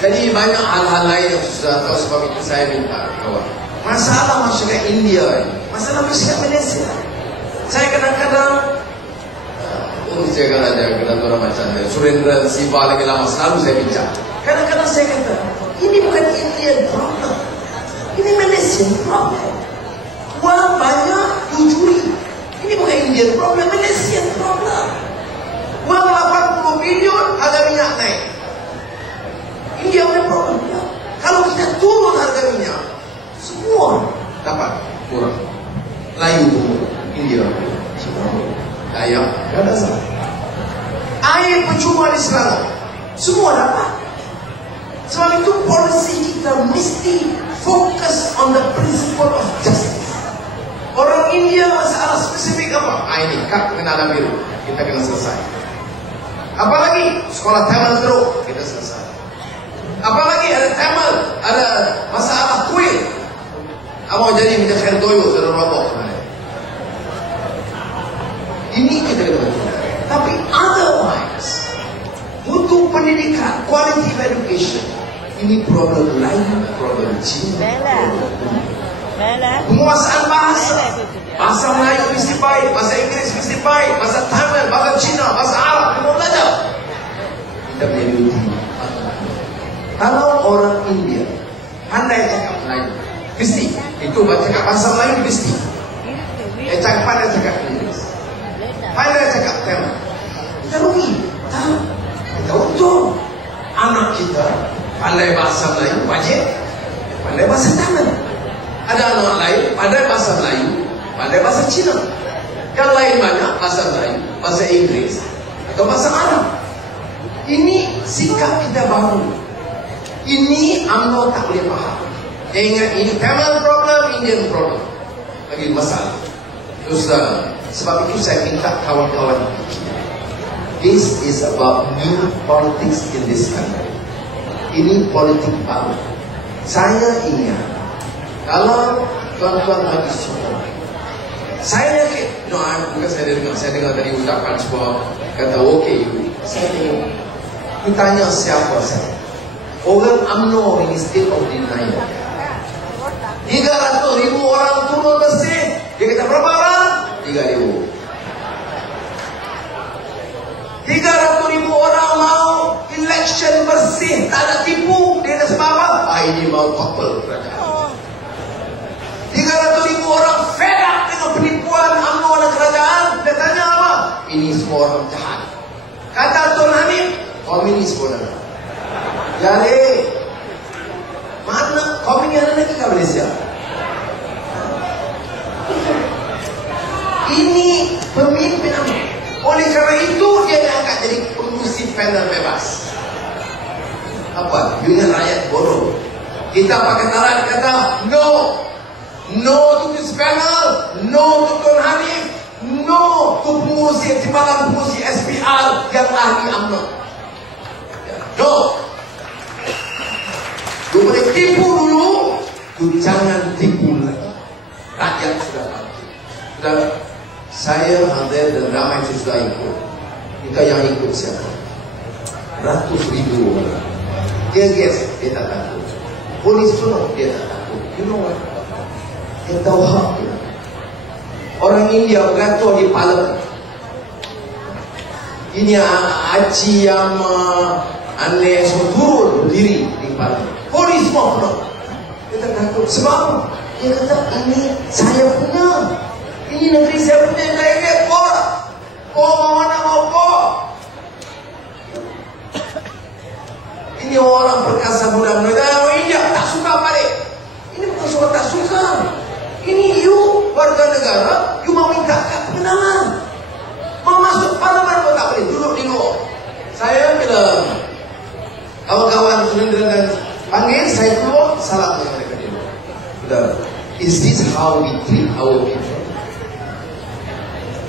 Jadi banyak hal-hal lain yang sudah tahu, sebab itu saya minta kawan. Masalah masyarakat India ini, masalah masyarakat Malaysia. Saya kadang-kadang saya kan ada orang macam Surendra Siva lagi lama, selalu saya bincang. Kadang-kadang saya kata, ini bukan Indian problem, ini Malaysian problem. Uang banyak, jujuri. Ini bukan Indian problem, Malaysian problem. Uang 80 bilion, harga minyak naik. India punya problem. Kalau kita turun harga minyak, semua dapat kurang. Layu turun, India semua Dayak, gak ada salah. Air percuma di Selangor, semua dapat. Sebab itu polisi kita mesti fokus on the principle of justice. Orang India masalah spesifik apa? Ini kak kena biru, kita kena selesai. Apalagi sekolah Tamil teruk, kita selesai. Apalagi ada Tamil, ada masalah kuil. Mau jadi minta khair toyo, saudara robok. Ini kita kena. Tapi otherwise, untuk pendidikan, quality of education, ini problem lain, problem Cina. Penguasaan bahasa, bahasa Melayu mesti baik, bahasa Inggeris mesti baik, bahasa Tamil, bahasa Cina, bahasa Arab, kita belajar. Kita menjadi ultima. Kalau orang India pandai cakap Melayu, mesti itu cakap bahasa Melayu mesti. Cakap pandai cakap Inggeris, pandai cakap Tamil, kita rugi. Kita untung. Anak kita pandai bahasa Melayu wajib, pandai bahasa Tamil. Ada anak lain pandai bahasa Melayu, pandai bahasa Cina. Yang lain banyak bahasa Melayu, bahasa Inggris atau bahasa Arab. Ini sikap kita baru. Ini UMNO tak boleh faham. Dia ingat ini Tamil problem, Indian problem. Lagi masalah. Terus sebab itu saya minta kawan-kawan kita. This is about new politics in this country. Ini politik baru. Saya ingat kalau tuan-tuan bagi semua, saya yakin, bukan saya dengar tadi ucapan sebuah kata okay, saya tengok, ditanya siapa saya. Orang UMNO ini state of denial. 300,000 orang turun bersih. Dia kata berapa orang? 3,000. 300,000 orang mau election bersih, tak ada tipu. Dia dah sebab apa? Ini mau topple kerajaan. 300,000 orang fed up dengan penipuan UMNO dan kerajaan. Dia tanya apa? Ini semua orang jahat. Kata Tun Hanif, komunis pun ada. Jadi mana komunis ada lagi ke Malaysia? Ini pemimpin UMNO. Oleh kerana itu dia diangkat jadi pengurusi panel bebas. Apa? You ingat rakyat bodoh. Kita pakai tarat kata no. No to this panel. No to Tun Hanif. No to pengurusi timbalan pengurusi SPR yang ahli UMNO. No. You boleh tipu dulu, you jangan tipu lagi. Rakyat sudah mati. Sudah. Saya hadir dan ramai sudah ikut. Kita yang ikut siapa? Ratus ribu orang. Dia tak takut. Polis pun dia tak takut. You know what? Dia tahu hak dia. Orang India beratur di parlimen. Ini Haji yang aneh turun berdiri di parlimen. Polis pun penuh. Dia tak takut. Sebab dia kata ini saya punya. Ini negeri saya punya, saya ingat kau. Kau mau mana mau kau. Ini orang perkasa muda-muda orang India tak suka balik. Ini bukan soal tak suka. Ini you warga negara, you mau minta kebenaran. Mau masuk parlimen pun tak boleh, duduk di luar. Saya bila kawan-kawan Surendra panggil, saya keluar, salam dengan mereka di luar. Sudah, is this how we treat our people?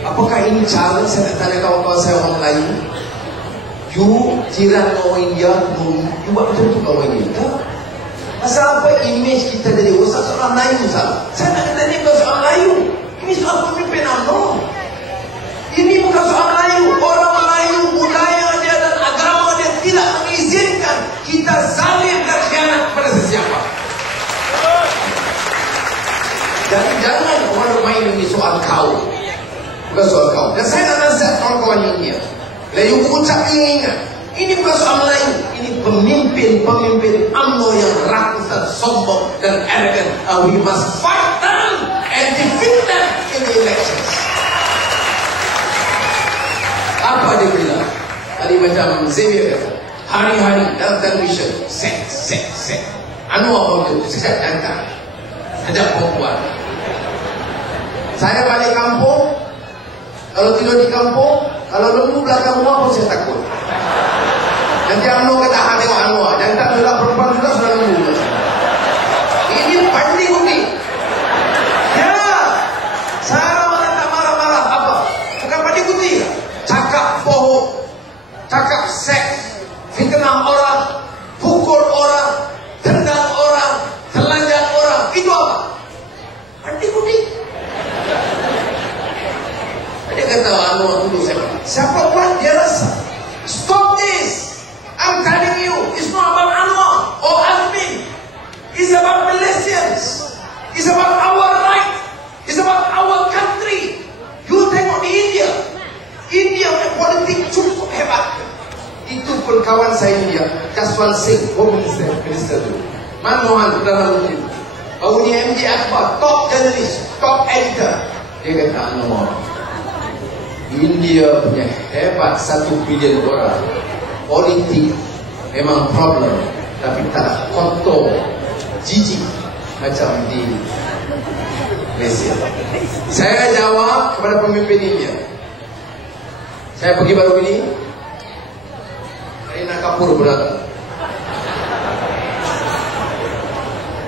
Apakah ini cara saya nak tanya kawan-kawan saya orang Melayu? You jiran orang India, you buat betul-betul kawan India. Pasal apa image kita jadi seorang Melayu salah? Saya nak kata ini bukan soal Melayu. Ini soal pemimpin UMNO. Ini bukan soal Melayu. Orang Melayu, budaya dia dan agama dia tidak mengizinkan kita zalim tahu. Bukan soal kau. Dan saya nak nasihat kawan-kawan India. Lalu ucap ingat. Ini bukan soal Melayu. Ini pemimpin UMNO yang rakus dan sombong dan arrogant. We must fight them and defeat them in the elections. Apa dia bilang? Tadi macam Xavier kata, hari-hari dalam television, set. Anu apa tu? Set hantar. Ajak perempuan. Saya balik kampung, kalau tidur di kampung, kalau lembu belakang rumah pun saya takut. Nanti UMNO kata, tengok Anwar. Dan tak ada perempuan sudah lembu. Ini pandi budi. Ya, saya mana tak marah-marah. Apa? Bukan pandi budi. Cakap bohong, cakap seks, fitnah orang, pukul orang, tendang orang, telanjang orang. Itu apa? Pandi budi. Dia kata Anwar dulu, siapa buat dia rasa? Stop this. I'm telling you, it's not about Anwar or Azmi. It's about Malaysians. It's about our right. It's about our country. You tengok di India. India punya politik cukup hebat. Itu pun kawan saya India, Jaswant Singh, Home Minister tu. Manmohan Perdana Menteri. Barunya MJ Akbar, top journalist, top editor. Dia kata Anwar, India punya hebat 1 bilion orang. Politik memang problem, tapi tak kotor, jijik macam di Malaysia. Saya jawab kepada pemimpin India. Saya pergi baru ini, Kareena Kapoor berada.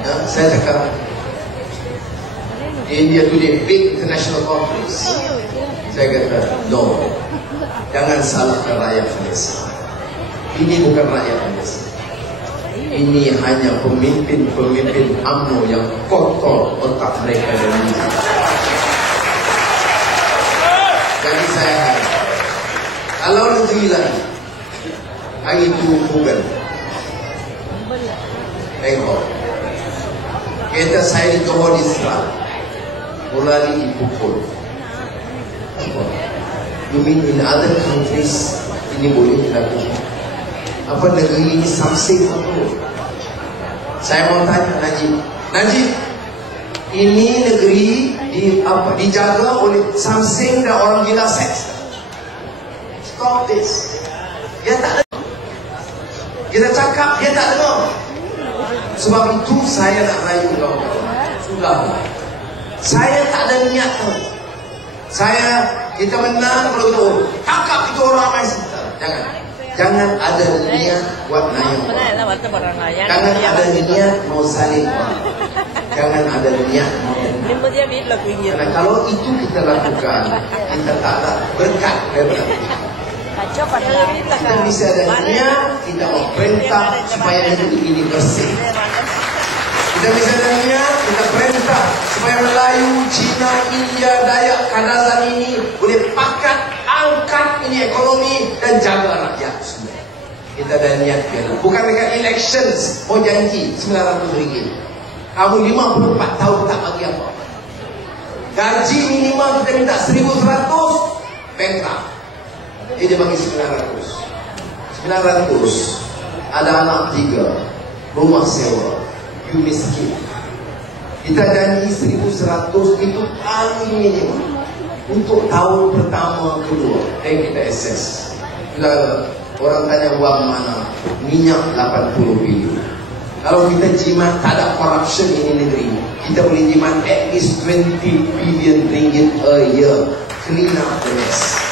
Ya, saya cakap, India today big international conference. Saya kata, no, jangan salahkan rakyat Malaysia. Ini bukan rakyat Malaysia. Ini hanya pemimpin UMNO yang kotor otak mereka dan diri. Jadi saya kata, kalau negeri lain, hari itu bukan tengok, kita saya di Johor Islam, mulai dipukul. You mean in other countries ini boleh dilakukan? Apa negeri ini samsing betul? Saya mau tanya Najib, ini negeri dijaga oleh samsing dan orang gila seks. Stop this. Dia tak dengar. Kita cakap dia tak dengar. Sebab itu saya nak rayu kau. Sudah. Saya tak ada niat tu. Kita menang kalau itu tangkap itu orang ramai sebentar. Jangan ada niat buat nayang. Jangan ada niat mau saling. Jangan ada niat mau. Karena kalau itu kita lakukan, kita tak ada berkat daripada kita bisa ada niat, kita mau perintah supaya negeri ini bersih. Kita bisa ada niat, kita perintah supaya Melayu, Cina, India, Dayak, Kadazan ini boleh pakat, angkat ini ekonomi dan jaga rakyat semua. Kita ada niat kita. Bukan dekat elections mau janji RM900. Kamu 54 tahun tak bagi apa. Gaji minimal kita minta 1.100, bankrupt. Dia bagi 900. 900 ada anak 3, rumah sewa. You miskin. Kita janji 1.100 itu paling minimum untuk tahun pertama kedua. Dan kita assess. Bila orang tanya wang mana, minyak 80 bilion. Kalau kita jimat tak ada corruption ini negeri, kita boleh jimat at least 20 billion ringgit a year. Clean up the mess.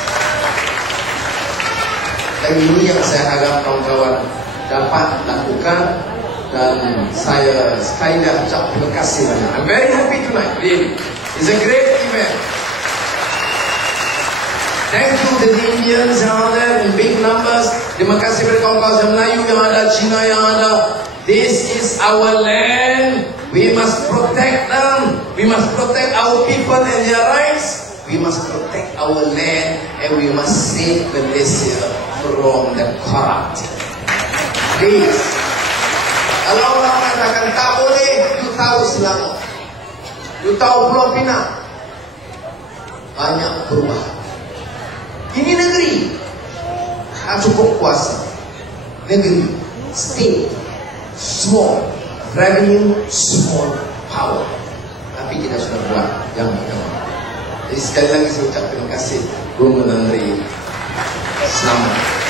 Dan ini yang saya harap kawan-kawan dapat lakukan. Dan saya sekali dah ucap terima kasih banyak. I'm very happy tonight, really. It's a great event. Thank you to the Indians yang ada in big numbers. Terima kasih kepada kawan-kawan Melayu yang ada, Cina yang ada. This is our land. We must protect them. We must protect our people and their rights. We must protect our land and we must save Malaysia from the corrupt. Please. Kalau orang mengatakan tak boleh, you tahu Selangor, you tahu Pulau Pinang, banyak perubahan. Ini negeri cukup kuasa. Negeri, state, small, revenue, small, power. Tapi kita sudah buat yang pertama. Jadi sekali lagi saya ucap terima kasih Bung Menteri. Selamat.